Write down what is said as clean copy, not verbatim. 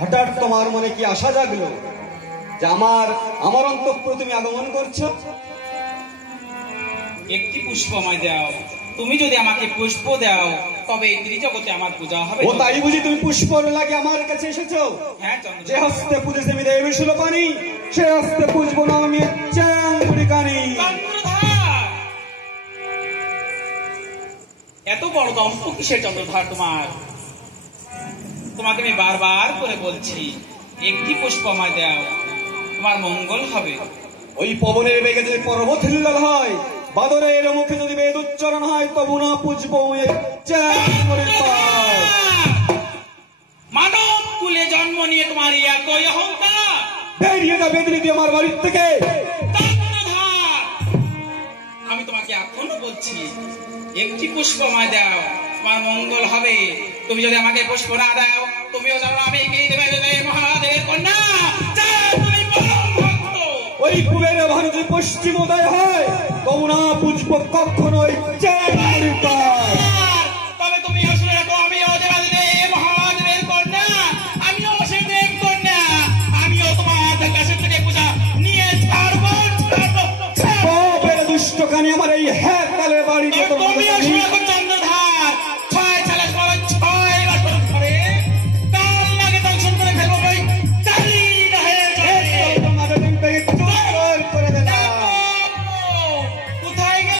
হঠাৎ তোমার মনে কি আশা জাগলো যে আমার অন্তঃপুরে তুমি আগমন করছো? একটি পুষ্প আমায় দাও। তুমি যদি আমাকে পুষ্প দাও তবে ত্রিজগতে আমার পূজা হবে। ও তাই বুঝি তুমি পুষ্পর লাগে আমার কাছে এসেছো? হ্যাঁ, যে হস্তে পুজেছে আমি দেবী সুলপানি, সে হস্তে পুজবো না আমি চাঙ্গুড়িকানি। এত বড় দম্প কিসের চন্দ্রধার তোমার? তোমাকে আমি বারবার করে বলছি একটি পুষ্প আমায় দাও, তোমার মঙ্গল হবে। ওই পবনের বেগে যদি পর্বত হিল্লাল হয়, বাদরের মুখে যদি বেদ উচ্চারণ হয়, তবু না পুজবো মানব কুলে জন্ম নিয়ে তোমার একই অহংকার। বেরিয়ে যাবে দিদি আমার বাড়ির থেকে। আমি তোমাকে এখনো বলছি একটি পুষ্প আমায় দাও, তোমার মঙ্গল হবে। তুমি যদি আমাকে পুষ্প না দাও, তুমিও জানো আমি কি মহাদেবের কন্যা। ওই কুবের ভারতে পশ্চিম উদয় হয়, তবু না পুজবো কখনোই।